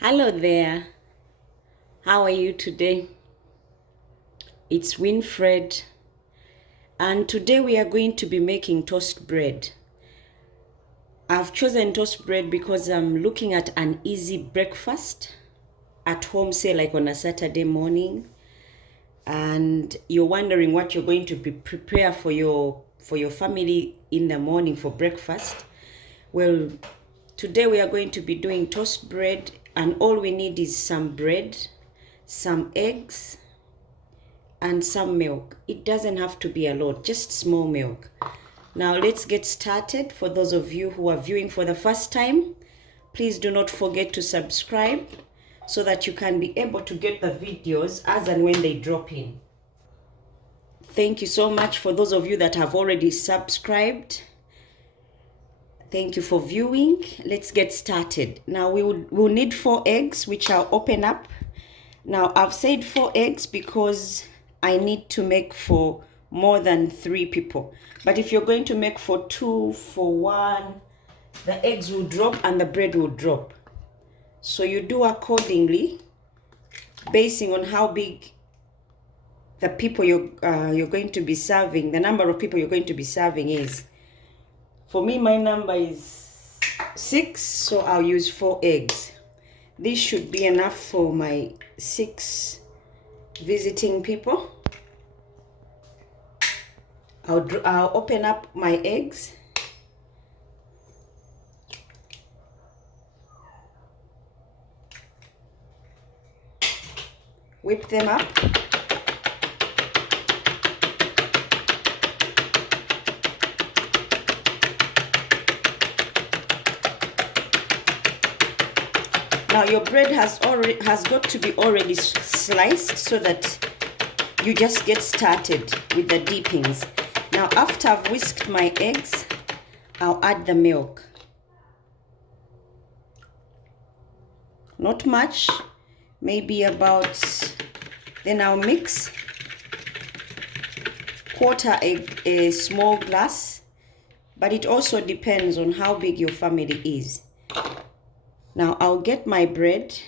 Hello there. How are you today? It's Winfred, and today we are going to be making toast bread. I've chosen toast bread because I'm looking at an easy breakfast at home, say like on a Saturday morning, and you're wondering what you're going to prepare for your family in the morning for breakfast. Well, today we are going to be doing toast bread, and all we need is some bread, some eggs, and some milk. It doesn't have to be a lot, just small milk. Now let's get started. For those of you who are viewing for the first time, please do not forget to subscribe so that you can be able to get the videos as and when they drop in. Thank you so much for those of you that have already subscribed. Thank you for viewing. Let's get started. Now we'll need 4 eggs, which I'll open up. Now I've said 4 eggs because I need to make for more than 3 people. But if you're going to make for 2, for 1, the eggs will drop and the bread will drop. So you do accordingly, basing on how big the people you're going to be serving, the number of people you're going to be serving is. For me, my number is 6, so I'll use 4 eggs. This should be enough for my 6 visiting people. I'll open up my eggs. Whip them up. Now your bread has got to be already sliced so that you just get started with the dippings. Now after I've whisked my eggs, I'll add the milk. Not much, maybe about, then I'll mix quarter a small glass, but it also depends on how big your family is. Now I'll get my bread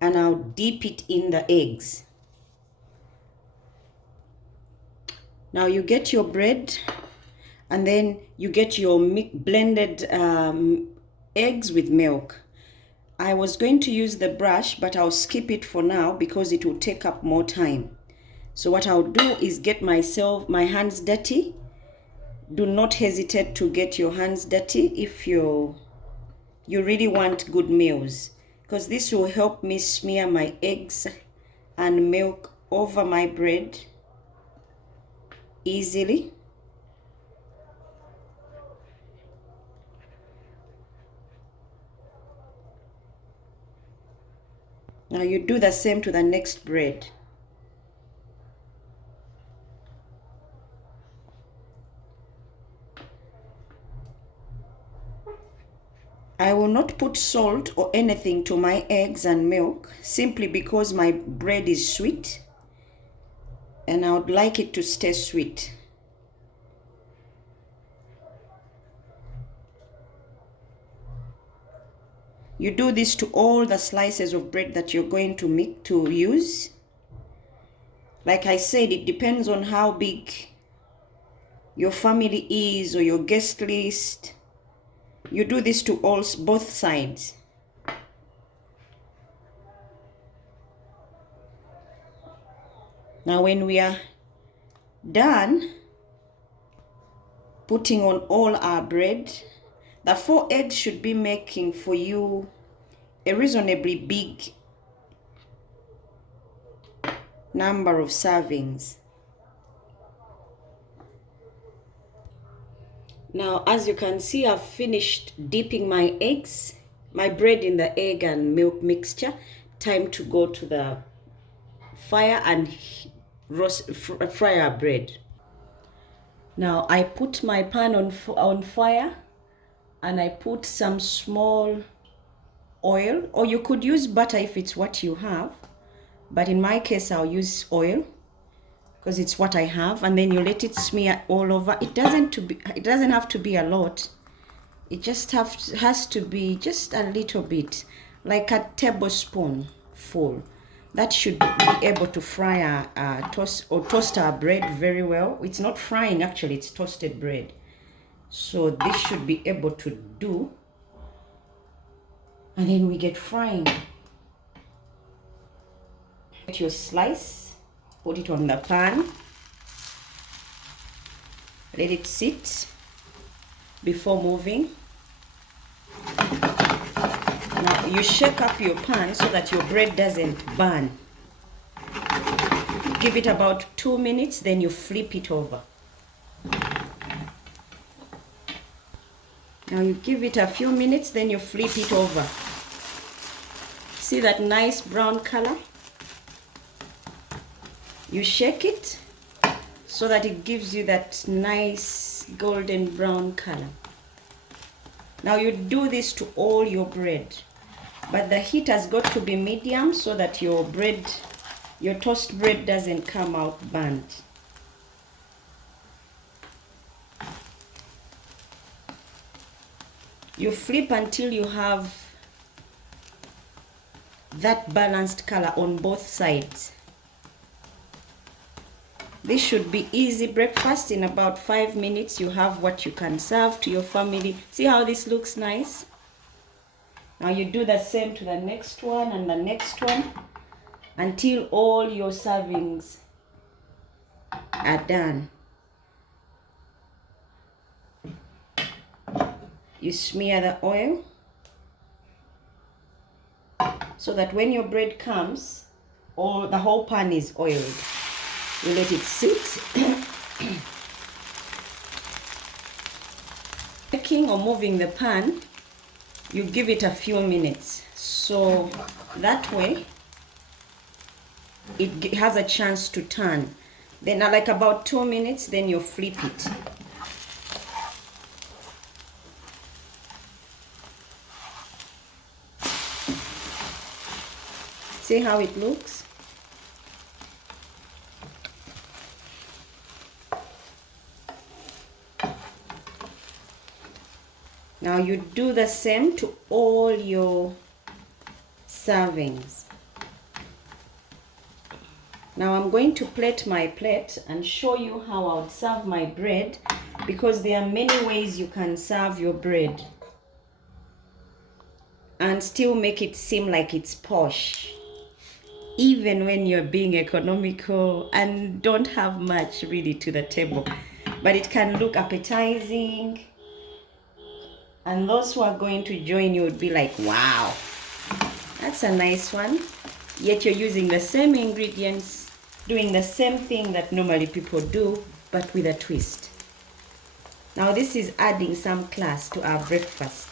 and I'll dip it in the eggs. Now you get your bread and then you get your blended eggs with milk. I was going to use the brush, but I'll skip it for now because it will take up more time. So what I'll do is get my hands dirty. Do not hesitate to get your hands dirty if you really want good meals, because this will help me smear my eggs and milk over my bread easily. Now you do the same to the next bread. I will not put salt or anything to my eggs and milk simply because my bread is sweet and I would like it to stay sweet. You do this to all the slices of bread that you're going to use. Like I said, it depends on how big your family is or your guest list. You do this to both sides. Now when we are done putting on all our bread, the 4 eggs should be making for you a reasonably big number of servings. Now, as you can see, I've finished dipping my bread in the egg and milk mixture. Time to go to the fire and fry our bread. Now, I put my pan on fire and I put some small oil, or you could use butter if it's what you have, but in my case I'll use oil because it's what I have. And then you let it smear all over. It doesn't have to be a lot. It just has to be just a little bit, like a tablespoon full. That should be able to fry a toast our bread very well. It's not frying actually, it's toasted bread. So this should be able to do. And then we get frying. Get your slice, put it on the pan, let it sit before moving. Now you shake up your pan so that your bread doesn't burn. Give it about 2 minutes, then you flip it over. Now you give it a few minutes, then you flip it over. See that nice brown color? You shake it so that it gives you that nice golden brown color. Now you do this to all your bread, but the heat has got to be medium so that your toast bread doesn't come out burnt. You flip until you have that balanced color on both sides. This should be easy breakfast. In about 5 minutes you have what you can serve to your family. See how this looks nice? Now you do the same to the next one and the next one until all your servings are done. You smear the oil so that when your bread comes, the whole pan is oiled. You let it sit. Making or moving the pan, you give it a few minutes. So that way, it has a chance to turn. Then like about 2 minutes, then you flip it. See how it looks? Now you do the same to all your servings. Now I'm going to plate my plate and show you how I would serve my bread, because there are many ways you can serve your bread and still make it seem like it's posh, even when you're being economical and don't have much really to the table. But it can look appetizing, and those who are going to join you would be like, wow, that's a nice one. Yet you're using the same ingredients, doing the same thing that normally people do, but with a twist. Now this is adding some class to our breakfast.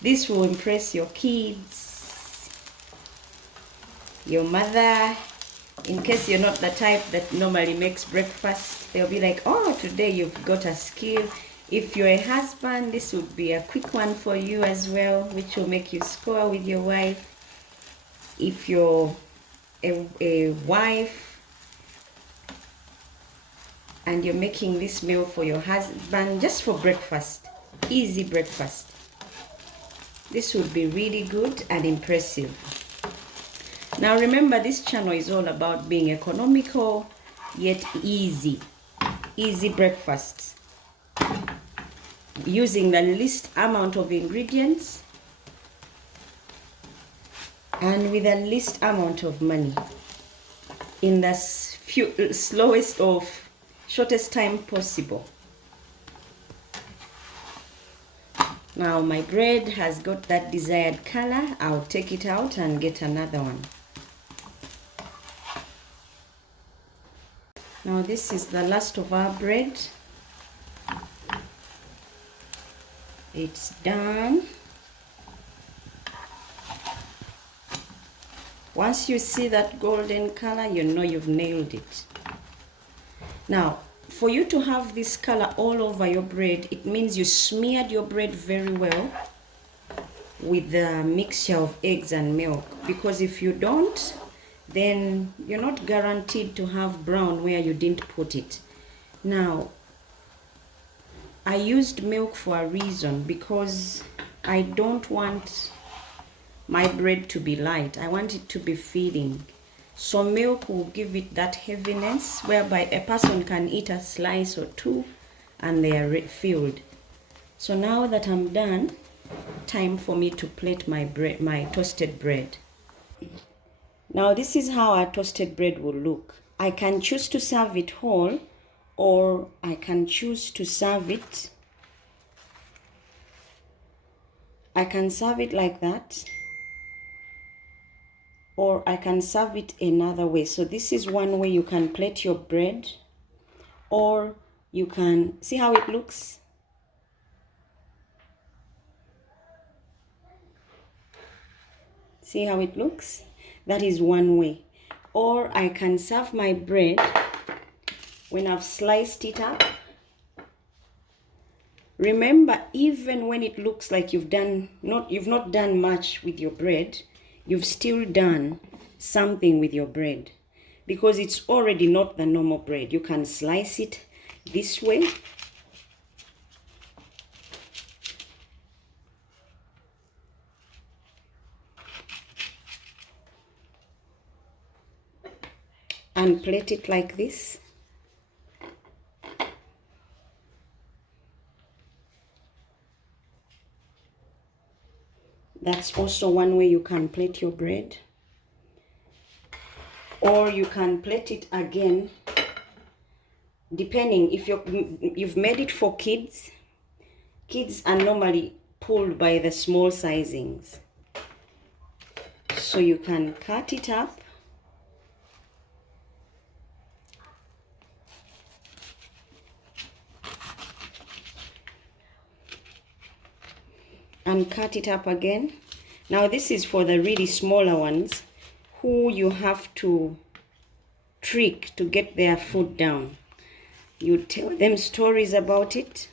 This will impress your kids, your mother. In case you're not the type that normally makes breakfast, they'll be like, oh, today you've got a skill. If you're a husband, this would be a quick one for you as well, which will make you score with your wife. If you're a wife and you're making this meal for your husband just for breakfast, easy breakfast, this would be really good and impressive. Now remember, this channel is all about being economical yet easy breakfasts, using the least amount of ingredients and with the least amount of money in the slowest or shortest time possible. Now my bread has got that desired color. I'll take it out and get another one. Now this is the last of our bread. It's done. Once you see that golden color, you know you've nailed it. Now, for you to have this color all over your bread, it means you smeared your bread very well with the mixture of eggs and milk. Because if you don't, then you're not guaranteed to have brown where you didn't put it. Now, I used milk for a reason, because I don't want my bread to be light. I want it to be filling. So milk will give it that heaviness whereby a person can eat a slice or two and they are filled. So now that I'm done, time for me to plate my bread, my toasted bread. Now this is how our toasted bread will look. I can choose to serve it whole, or I can choose to serve it. I can serve it like that, or I can serve it another way. So this is one way you can plate your bread, or you can see how it looks. See how it looks? That is one way. Or I can serve my bread when I've sliced it up. Remember, even when it looks like you've not done much with your bread, you've still done something with your bread, because it's already not the normal bread. You can slice it this way. And plate it like this. That's also one way you can plate your bread. Or you can plate it again, depending if you've made it for kids. Kids are normally pulled by the small sizings. So you can cut it up. And cut it up again. Now this is for the really smaller ones who you have to trick to get their food down. You tell them stories about it,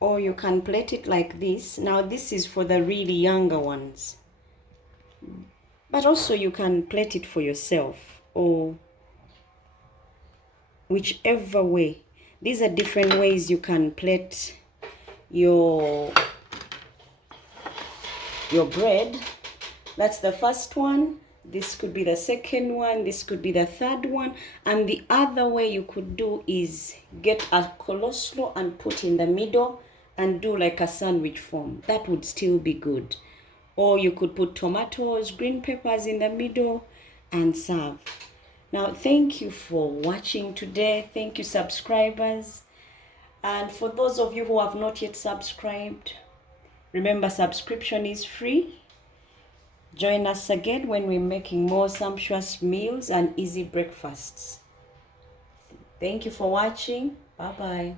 or you can plate it like this. Now this is for the really younger ones, but also you can plate it for yourself, or whichever way. These are different ways you can plate your bread. That's the first one. This could be the second one. This could be the third one. And the other way you could do is get a coleslaw and put in the middle and do like a sandwich form. That would still be good. Or you could put tomatoes, green peppers in the middle and serve. Now, thank you for watching today. Thank you, subscribers. And for those of you who have not yet subscribed, remember, subscription is free. Join us again when we're making more sumptuous meals and easy breakfasts. Thank you for watching. Bye-bye.